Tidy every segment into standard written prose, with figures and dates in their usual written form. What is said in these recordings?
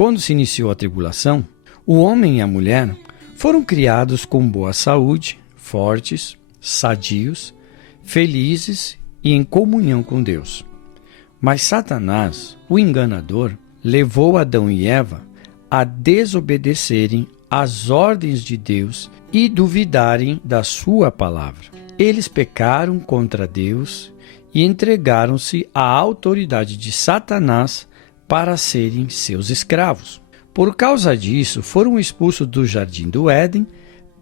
Quando se iniciou a tribulação, o homem e a mulher foram criados com boa saúde, fortes, sadios, felizes e em comunhão com Deus. Mas Satanás, o enganador, levou Adão e Eva a desobedecerem às ordens de Deus e duvidarem da sua palavra. Eles pecaram contra Deus e entregaram-se à autoridade de Satanás para serem seus escravos. Por causa disso, foram expulsos do jardim do Éden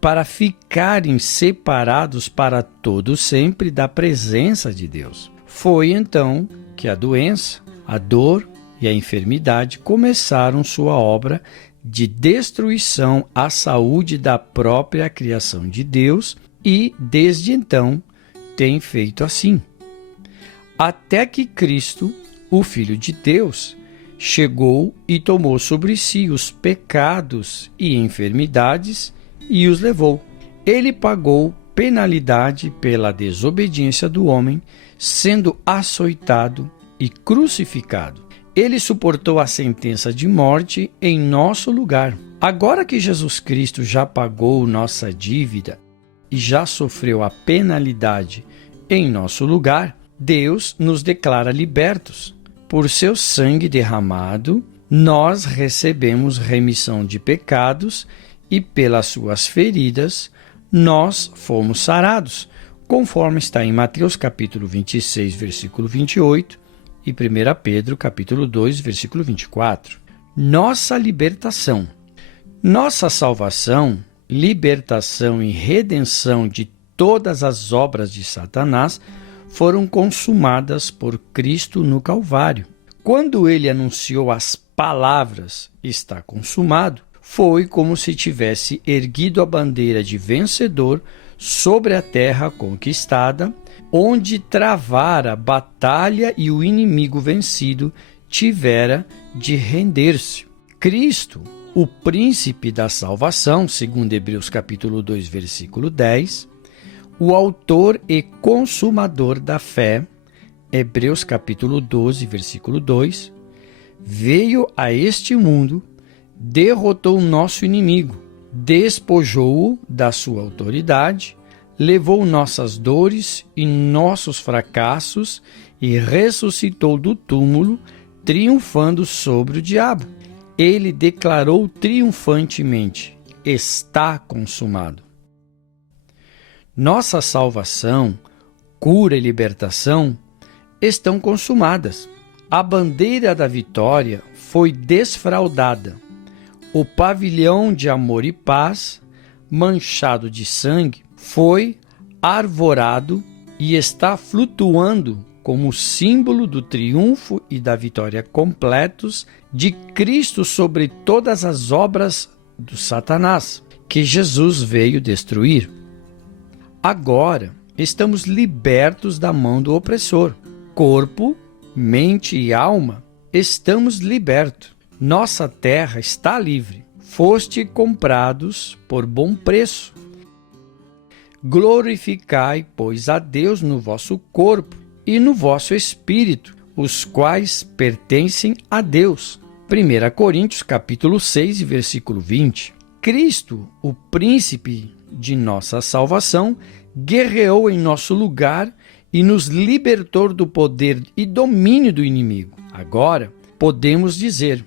para ficarem separados para todo sempre da presença de Deus. Foi então que a doença, a dor e a enfermidade começaram sua obra de destruição à saúde da própria criação de Deus e, desde então, tem feito assim. Até que Cristo, o Filho de Deus, chegou e tomou sobre si os pecados e enfermidades e os levou. Ele pagou penalidade pela desobediência do homem, sendo açoitado e crucificado. Ele suportou a sentença de morte em nosso lugar. Agora que Jesus Cristo já pagou nossa dívida e já sofreu a penalidade em nosso lugar, Deus nos declara libertos. Por seu sangue derramado, nós recebemos remissão de pecados e pelas suas feridas nós fomos sarados, conforme está em Mateus capítulo 26, versículo 28 e 1 Pedro capítulo 2, versículo 24. Nossa libertação, nossa salvação, libertação e redenção de todas as obras de Satanás foram consumadas por Cristo no Calvário. Quando ele anunciou as palavras "está consumado", foi como se tivesse erguido a bandeira de vencedor sobre a terra conquistada, onde travara batalha e o inimigo vencido tivera de render-se. Cristo, o príncipe da salvação, segundo Hebreus capítulo 2, versículo 10, o autor e consumador da fé, Hebreus capítulo 12, versículo 2, veio a este mundo, derrotou nosso inimigo, despojou-o da sua autoridade, levou nossas dores e nossos fracassos e ressuscitou do túmulo, triunfando sobre o diabo. Ele declarou triunfantemente: está consumado. Nossa salvação, cura e libertação estão consumadas. A bandeira da vitória foi desfraldada. O pavilhão de amor e paz, manchado de sangue, foi arvorado e está flutuando como símbolo do triunfo e da vitória completos de Cristo sobre todas as obras do Satanás, que Jesus veio destruir. Agora estamos libertos da mão do opressor. Corpo, mente e alma, estamos libertos. Nossa terra está livre. Foste comprados por bom preço. Glorificai, pois, a Deus no vosso corpo e no vosso espírito, os quais pertencem a Deus. 1 Coríntios capítulo 6, versículo 20. Cristo, o príncipe de nossa salvação, guerreou em nosso lugar e nos libertou do poder e domínio do inimigo. Agora podemos dizer: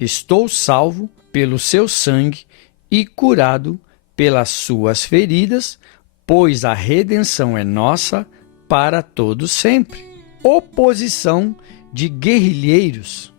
estou salvo pelo seu sangue e curado pelas suas feridas, pois a redenção é nossa para todo sempre. Oposição de guerrilheiros,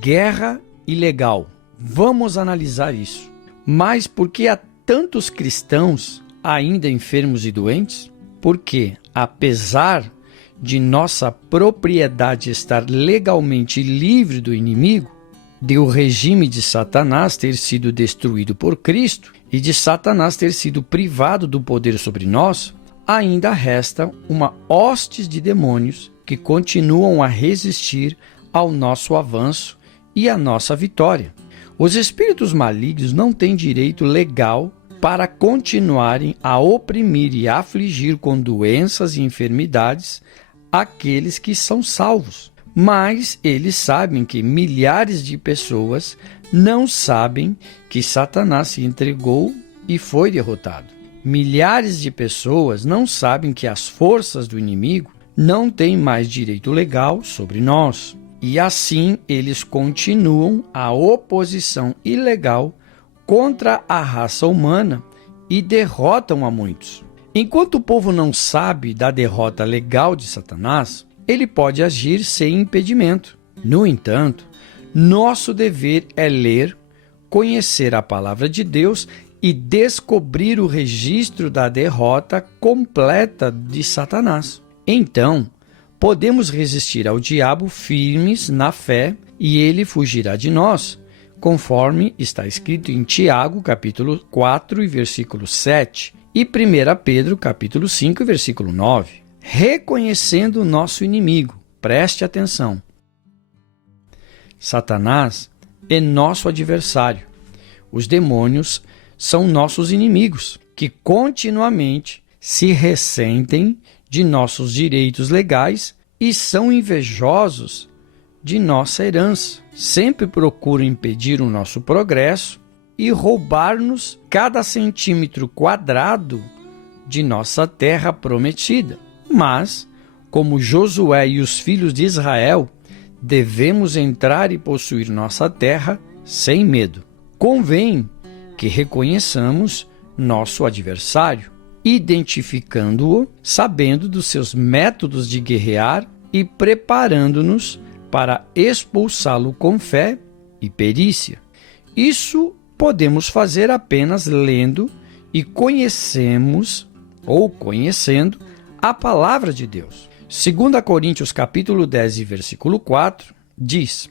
guerra ilegal. Vamos analisar isso. Mas por que há tantos cristãos ainda enfermos e doentes? Porque, apesar de nossa propriedade estar legalmente livre do inimigo, de o regime de Satanás ter sido destruído por Cristo e de Satanás ter sido privado do poder sobre nós, ainda resta uma hostes de demônios que continuam a resistir ao nosso avanço e à nossa vitória. Os espíritos malignos não têm direito legal para continuarem a oprimir e afligir com doenças e enfermidades aqueles que são salvos. Mas eles sabem que milhares de pessoas não sabem que Satanás se entregou e foi derrotado. Milhares de pessoas não sabem que as forças do inimigo não têm mais direito legal sobre nós. E assim eles continuam a oposição ilegal contra a raça humana e derrotam a muitos. Enquanto o povo não sabe da derrota legal de Satanás, ele pode agir sem impedimento. No entanto, nosso dever é ler, conhecer a palavra de Deus e descobrir o registro da derrota completa de Satanás. Então, podemos resistir ao diabo firmes na fé e ele fugirá de nós, conforme está escrito em Tiago, capítulo 4, e versículo 7, e 1 Pedro, capítulo 5, versículo 9. Reconhecendo o nosso inimigo, preste atenção. Satanás é nosso adversário. Os demônios são nossos inimigos, que continuamente se ressentem de nossos direitos legais e são invejosos de nossa herança. Sempre procuram impedir o nosso progresso e roubar-nos cada centímetro quadrado de nossa terra prometida. Mas, como Josué e os filhos de Israel, devemos entrar e possuir nossa terra sem medo. Convém que reconheçamos nosso adversário, identificando-o, sabendo dos seus métodos de guerrear e preparando-nos para expulsá-lo com fé e perícia. Isso podemos fazer apenas lendo e conhecendo a palavra de Deus. 2 Coríntios capítulo 10 e versículo 4 diz: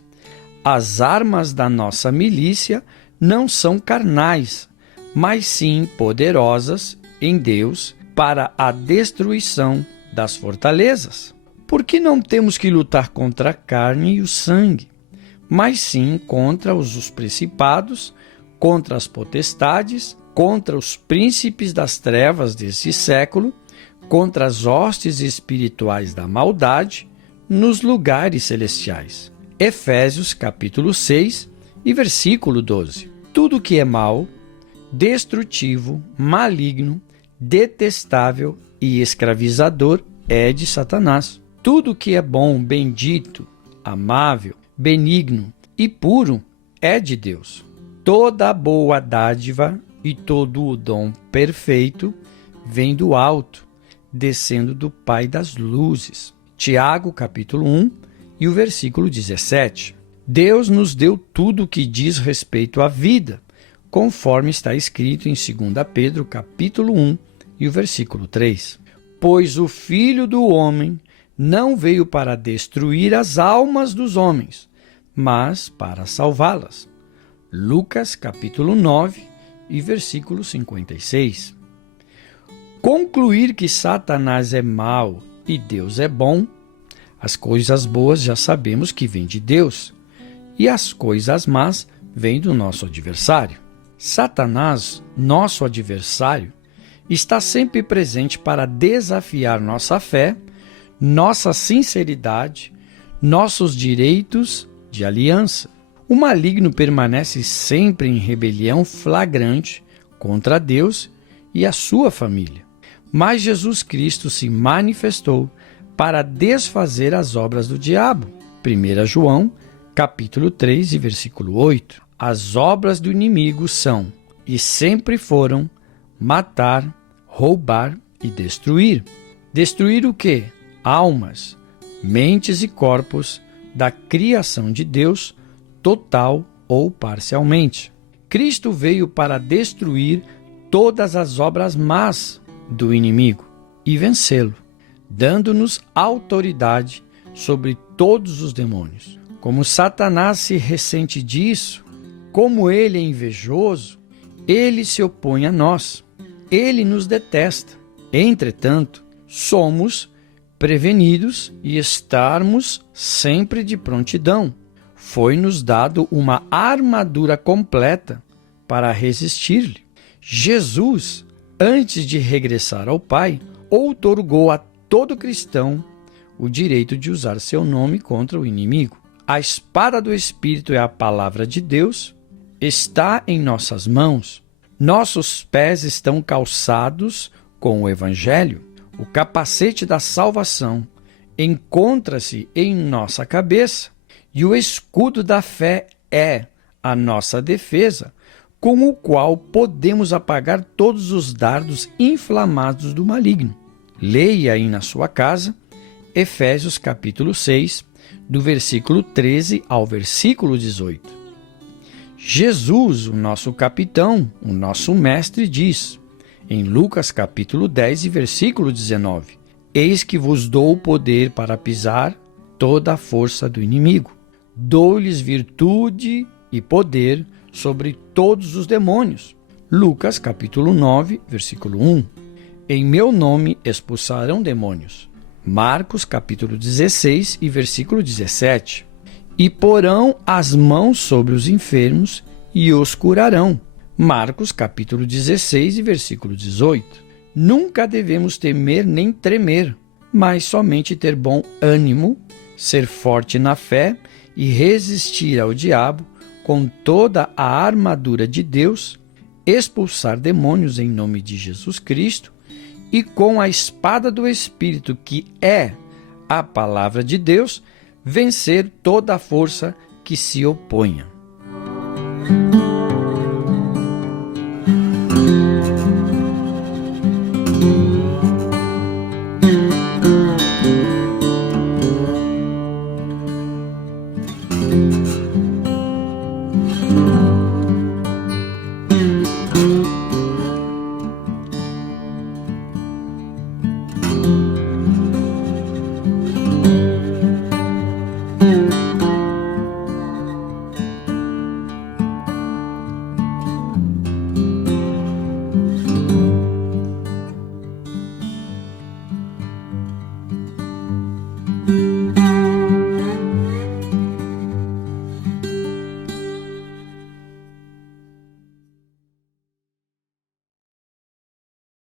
as armas da nossa milícia não são carnais, mas sim poderosas em Deus para a destruição das fortalezas. Porque não temos que lutar contra a carne e o sangue, mas sim contra os principados, contra as potestades, contra os príncipes das trevas desse século, contra as hostes espirituais da maldade nos lugares celestiais. Efésios capítulo 6 e versículo 12. Tudo que é mau, destrutivo, maligno, detestável e escravizador é de Satanás. Tudo que é bom, bendito, amável, benigno e puro é de Deus. Toda boa dádiva e todo o dom perfeito vem do alto, descendo do Pai das luzes. Tiago, capítulo 1 e o versículo 17. Deus nos deu tudo o que diz respeito à vida, conforme está escrito em 2 Pedro, capítulo 1 e o versículo 3. Pois o Filho do Homem não veio para destruir as almas dos homens, mas para salvá-las. Lucas, capítulo 9 e versículo 56. Concluir que Satanás é mau e Deus é bom, as coisas boas já sabemos que vêm de Deus, e as coisas más vêm do nosso adversário. Satanás, nosso adversário, está sempre presente para desafiar nossa fé, nossa sinceridade, nossos direitos de aliança. O maligno permanece sempre em rebelião flagrante contra Deus e a sua família. Mas Jesus Cristo se manifestou para desfazer as obras do diabo. 1 João, capítulo 3 e versículo 8. As obras do inimigo são, e sempre foram, matar, roubar e destruir. Destruir o quê? Almas, mentes e corpos da criação de Deus, total ou parcialmente. Cristo veio para destruir todas as obras más do inimigo e vencê-lo, dando-nos autoridade sobre todos os demônios. Como Satanás se ressente disso, como ele é invejoso, ele se opõe a nós, ele nos detesta. Entretanto, somos prevenidos e estarmos sempre de prontidão. Foi-nos dado uma armadura completa para resistir-lhe. Jesus, antes de regressar ao Pai, outorgou a todo cristão o direito de usar seu nome contra o inimigo. A espada do Espírito é a palavra de Deus, está em nossas mãos. Nossos pés estão calçados com o Evangelho. O capacete da salvação encontra-se em nossa cabeça e o escudo da fé é a nossa defesa, com o qual podemos apagar todos os dardos inflamados do maligno. Leia aí na sua casa Efésios capítulo 6, do versículo 13 ao versículo 18. Jesus, o nosso capitão, o nosso mestre, diz, em Lucas capítulo 10 e versículo 19, Eis que vos dou o poder para pisar toda a força do inimigo. Dou-lhes virtude e poder sobre todos os demônios. Lucas capítulo 9, versículo 1. Em meu nome expulsarão demônios. Marcos capítulo 16 e versículo 17. E porão as mãos sobre os enfermos e os curarão. Marcos capítulo 16 e versículo 18. Nunca devemos temer nem tremer, mas somente ter bom ânimo, ser forte na fé e resistir ao diabo com toda a armadura de Deus, expulsar demônios em nome de Jesus Cristo e com a espada do Espírito, que é a palavra de Deus, vencer toda a força que se oponha.